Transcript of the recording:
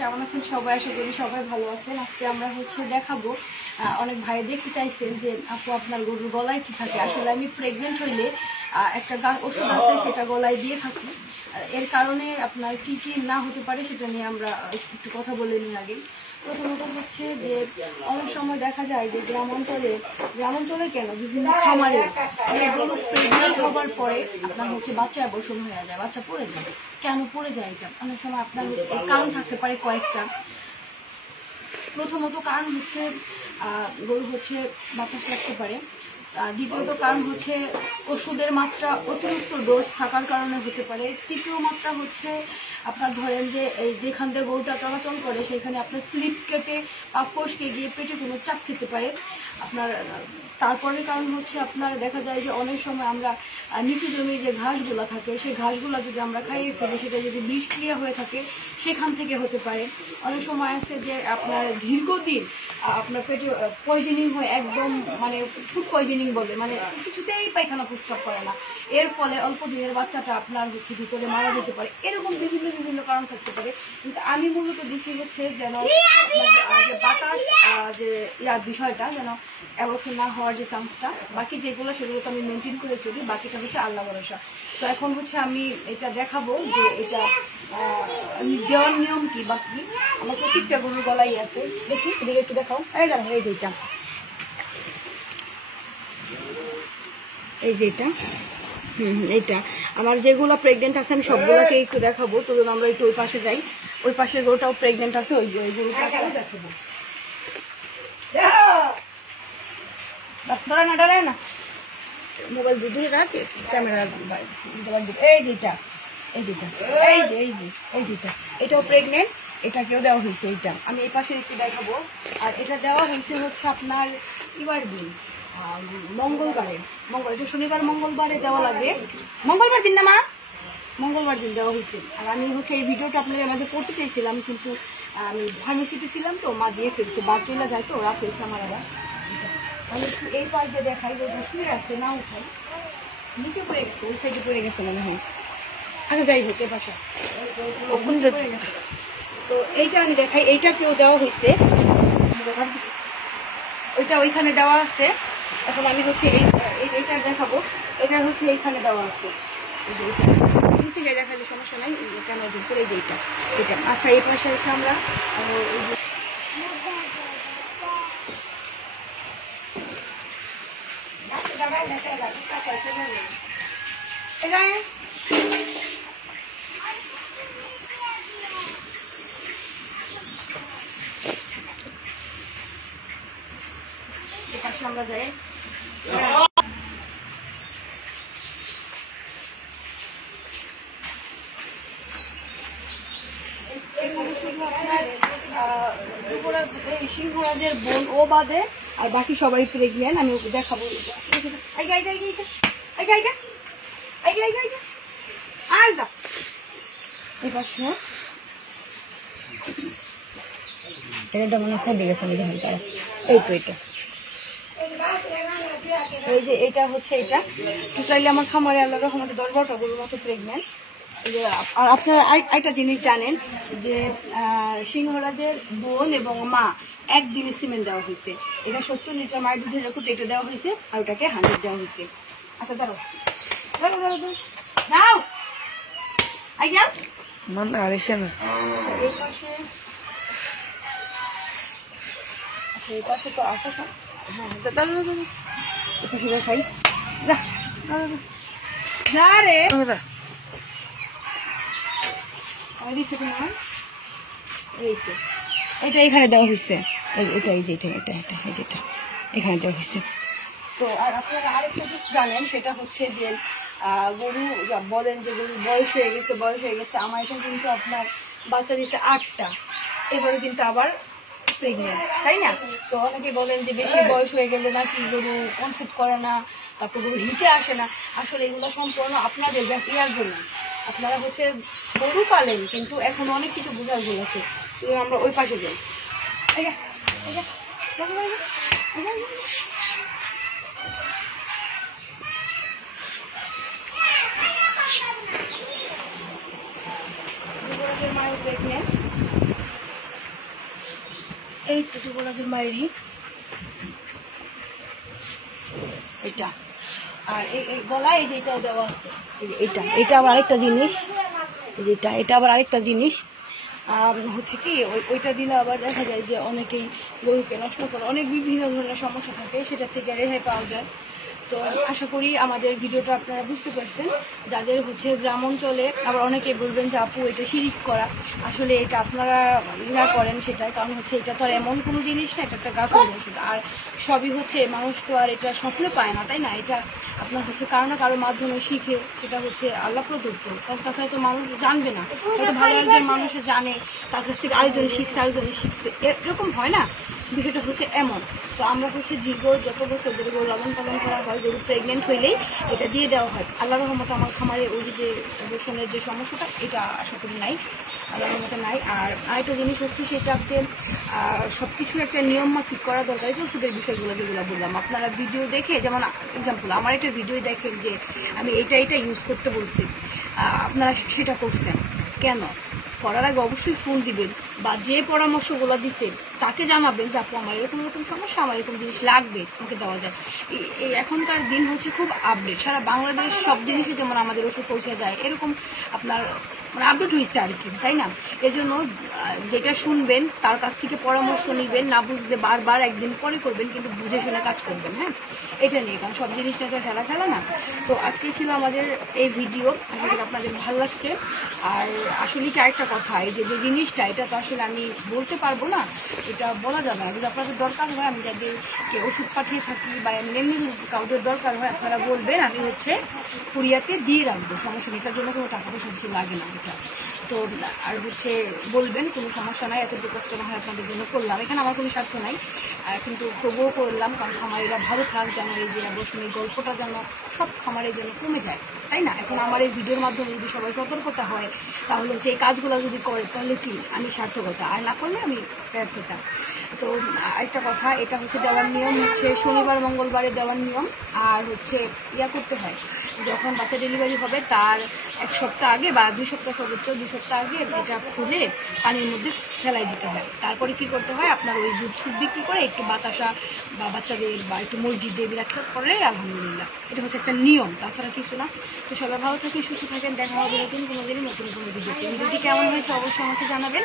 কেমন আছেন সবাই? আশা করি সবাই ভালো আছেন। আজকে আমরা দেখাবো, অনেক ভাই দেখতে চাইছেন যে আপু আপনার গরুর গলায় কি থাকে। আসলে আমি প্রেগনেন্ট হইলে একটা ওষুধ আছে, সেটা গলায় দিয়ে থাকি। এর কারণে আপনার কি কি না হতে পারে সেটা নিয়ে আমরা একটু কথা বলে নিই আগে। প্রথমত যে অনেক সময় দেখা যায় যে গ্রামাঞ্চলে কেন বিভিন্ন খামারে গরু প্রেগনেন্ট হবার পরে আপনার বাচ্চা অ্যাবর্শন হয়ে যায়, বাচ্চা পড়ে যায়। কেন পড়ে যায় এটা? অনেক সময় আপনার কারণ থাকতে পারে কয়েকটা। প্রথমত কারণ গরু বাতাস লাগতে পারে। দ্বিতীয়ত কারণ ওষুধের মাত্রা অতিরিক্ত ডোজ থাকার কারণে হতে পারে। তৃতীয় মাত্রা আপনার ধরেন যে যেখান থেকে গরুটা চলাচল করে সেখানে আপনার স্লিপ কেটে বা ফসকে গিয়ে পেটে কোনো চাপ খেতে পারে আপনার। তারপরে কারণ আপনার দেখা যায় যে অনেক সময় আমরা নিচু জমি যে ঘাসগুলো থাকে সেই ঘাসগুলো যদি আমরা খাইয়ে ফেলি, সেটা যদি বিষক্রিয়া হয়ে থাকে সেখান থেকে হতে পারে। অনেক সময় আছে যে আপনার দীর্ঘদিন আপনার পেটে পয়জনিং হয়, একদম মানে ফুড পয়জনিং বলে, মানে কিছুতেই পায়খানা প্রস্রাব করে না। এর ফলে অল্প দিনের বাচ্চাটা আপনার ভিতরে মারা যেতে পারে। এরকম বিভিন্ন কারণ থাকতে পারে। কিন্তু আমি মূলত দেখি যেন বাতাস যে ইয়ার বিষয়টা যেন অ্যাবর্শন না হওয়ার যে চান্সটা, বাকি যেগুলো সেগুলো তো আমি মেনটেন করে চলি, বাকিটা আল্লাহ ভরসা। তো এখন আমি এটা দেখাবো যে এটা দেওয়ার নিয়ম কি বা কি। আমার প্রত্যেকটা গরুর গলাই আছে, দেখি এদিকে একটু দেখাও। এই যেটা এইটা আমার যেগুলো প্রেগনেন্ট আছে আমি সবগুলোকে একটু দেখাবো। চলুন আমরা একটু ওই পাশে যাই। ওই পাশের গরুটাও প্রেগনেন্ট আছে, ওই গরুটাও দেখাবো। না মোবাইল দুধে রাখে ক্যামেরা। এটাও প্রেগনেন্ট, এটাকেও দেওয়া হয়েছে। এইটা আমি এই পাশে একটু দেখাবো। আর এটা দেওয়া হয়েছে আপনার ইবার দিন, মঙ্গলবারে যে শনিবার মঙ্গলবারে দেওয়া লাগে। মঙ্গলবার দিন না মা, মঙ্গলবার দিন দেওয়া হয়েছে। আর আমি এই ভিডিওটা আপনাদের মাঝে করতে চেয়েছিলাম, কিন্তু আমি ফার্মেসিতে ছিলাম তো মা দিয়ে ফেলছে, বার চলে যায় তো রাত হয়েছে আমার। আবার আমি একটু এই পাশে দেখাই, যে শুয়ে আছে না উঠাই, নিচে পড়ে গেছে, ওই সাইডে পড়ে গেছে মনে হয়। আচ্ছা যাই হোক, এ পাশে পড়ে গেছে। তো এইটা আমি দেখাই, এইটাকেও দেওয়া হয়েছে, ওইটা ওইখানে দেওয়া আছে। এখন আমি এইটা দেখাবো। এটা এইখানে দেওয়া আছে, নিচে যাই দেখা যায়, সমস্যা নাই। কেন ওজন করে যে এটা আচ্ছা এই পাশে এসে আমরা আমরা যাই। সিংহরাজের বোন ও বাদে আর বাকি সবাই প্রেগনেন্ট। আমি ওকে দেখাবো। এটা মনে হয় দেখেছেন, এই তো এটা এই যে এটা এটা টোটালি আমার খামারে আল্লাহ রহমতে 10-12টা গরুর মতো প্রেগনেন্ট। আর আপনারা একটা জিনিস জানেন যে সিংহরাজের বোন এবং মা একদিনে সিমেন্ট দেওয়া হয়েছে। এটা 70 লিটার মায়ের দুধের রেকর্ড, এটা দেওয়া হয়েছে, আর ওটাকে 100 দেওয়া হয়েছে। আচ্ছা দাঁড়াও দাও আইয়া মানে আর এসে না এই পাশে। আচ্ছা এই পাশে তো আসা। হ্যাঁ দাদা দেখাই যা রে এটা এখানে দেওয়া হয়েছে। এটা এখানে দেওয়া হয়েছে। তো আর আপনারা আরেকটা জিনিস জানেন, সেটা যে গরু বলেন যে গরুর বয়স হয়ে গেছে। আমার এখানে কিন্তু আপনার বাচ্চা দিচ্ছে 8টা, এবারে কিন্তু আবার প্রেগনেন্ট, তাই না? তো অনেকে বলেন যে বেশি বয়স হয়ে গেলে নাকি গরু কনসেপ্ট করে না, তারপর গরু হিটে আসে না। আসলে এগুলো সম্পূর্ণ আপনাদের ইয়ার জন্য। আপনারা গরু পালেন, কিন্তু এখন অনেক কিছু বোঝার ভুল আছে। আমরা ওই পাশে যাই। মায়ের প্রেগনেন্ট, এই তো যুবরাজের মায়েরই এটা, আর এই গলায় এই যে এটাও দেওয়া আছে, এটা আবার আরেকটা জিনিস, এটা আবার আরেকটা জিনিস হচ্ছে কি ওইটা দিলে আবার দেখা যায় যে অনেকেই গরুকে নষ্ট করে, অনেক বিভিন্ন ধরনের সমস্যা থাকে, সেটা থেকে রেহাই পাওয়া যায়। তো আশা করি আমাদের ভিডিওটা আপনারা বুঝতে পারছেন। যাদের হচ্ছে গ্রাম অঞ্চলে, আবার অনেকে বলবেন যে আপু এটা শিরিক করা, আসলে এটা আপনারা না করেন সেটাই, কারণ হচ্ছে এটা তো আর এমন কোনো জিনিস না, এটা একটা গাছের ওষুধ, আর সবই হচ্ছে মানুষ তো আর এটা স্বপ্নে পায় না, তাই না? এটা আপনার হচ্ছে কারো না কারো মাধ্যমে শিখে, এটা হচ্ছে আল্লাহ প্রদত্ত, কারণ তাছাড়া তো মানুষ জানবে না। হয়তো ভালো একজন মানুষ জানে, তার কাছ থেকে আরেকজনে শিখছে, এরকম হয় না, বিষয়টা হচ্ছে এমন। তো আমরা হচ্ছে দীর্ঘ যত বছর ধরে গরু লালন পালন করা হয়, গরু প্রেগনেন্ট হইলেই এটা দিয়ে দেওয়া হয়। আল্লাহর রহমতে আমার খামারে ওই যে দূষণের যে সমস্যাটা, এটা আশা করি নাই, আল্লাহর রহমতে নাই। আর আরেকটা জিনিস হচ্ছে সেটা হচ্ছে সবকিছুর একটা নিয়ম মাফিক করা দরকার। এই যে ওষুধের বিষয়গুলো যেগুলো বললাম, আপনারা ভিডিও দেখে, যেমন এক্সাম্পল আমার একটা ভিডিও দেখেন যে আমি এটা ইউজ করতে বলছি, আপনারা সেটা করছেন কেন? করার আগে অবশ্যই ফোন দিবেন, বা যে পরামর্শগুলো দিচ্ছে তাকে জানাবেন যে আপু আমার এরকম সমস্যা, আমার এরকম জিনিস লাগবে, আমাকে দেওয়া যায়। এই এখনকার দিন হচ্ছে খুব আপডেট, সারা বাংলাদেশ সব জিনিসে যেমন আমাদের ওষুধ পৌঁছে যায়, এরকম আপনার মানে আপডেট হয়েছে আর কি, তাই না? এজন্য যেটা শুনবেন তার কাছ থেকে পরামর্শ নিবেন, না বুঝলে বারবার একদিন পরে করবেন, কিন্তু বুঝে শুনে কাজ করবেন। হ্যাঁ, এটা নিয়ে, কারণ সব জিনিসটা তো খেলা না। তো আজকে ছিল আমাদের এই ভিডিও, আশা করি আপনাদের ভালো লাগছে। আর আসলে কি আরেকটা কথা, এই যে জিনিসটা, এটা তো আসলে আমি বলতে পারবো না, এটা বলা যাবে না। যদি আপনাদের দরকার হয়, আমি যাদেরকে ওষুধ পাঠিয়ে থাকি বা এমনি কাউদের দরকার হয়, আপনারা বলবেন, আমি হচ্ছে কুরিয়াতে দিয়ে রাখবো, সমস্যা নেই, এটার জন্য কোনো টাকা পয়সা কিছু লাগে না। এটা তো আর হচ্ছে বলবেন, কোনো সমস্যা নাই, এত কষ্ট না হয় আপনাদের জন্য করলাম, এখানে আমার কোনো স্বার্থ নাই, কিন্তু তবুও করলাম, কারণ খামারিরা ভালো থাক, যেন এই যে আবর্ষণের গল্পটা যেন সব খামারের জন্য কমে যায়, তাই না? এখন আমার এই ভিডিওর মাধ্যমে যদি সবাই সতর্কতা হয়, তাহলে হচ্ছে এই কাজগুলো যদি করে, তাহলে কি আমি সার্থকতা, আর না করলে আমি ব্যর্থতা। তো একটা কথা, এটা হচ্ছে দেওয়ার নিয়ম হচ্ছে শনিবার মঙ্গলবারে দেওয়ার নিয়ম, আর হচ্ছে করতে হয় যখন বাচ্চা ডেলিভারি হবে তার 1 সপ্তাহ আগে বা 2 সপ্তাহ, সর্বোচ্চ 2 সপ্তাহ আগে এটা খুলে পানির মধ্যে ফেলাই দিতে হয়। তারপরে কি করতে হয়, আপনার ওই দুধ বিক্রি করে একটু বাতাসা বা বাচ্চাদের বা একটু মসজিদে বিরাট করে, আলহামদুলিল্লাহ, এটা হচ্ছে একটা নিয়ম, তাছাড়া কিছু না। তো সবাই ভালো থাকেন, সুস্থ থাকেন, দেখা হবে নতুন কোনো দিনই নতুন কোনো ভিডিওতে। ভিডিওটি কেমন হয়েছে অবশ্যই আমাকে জানাবেন।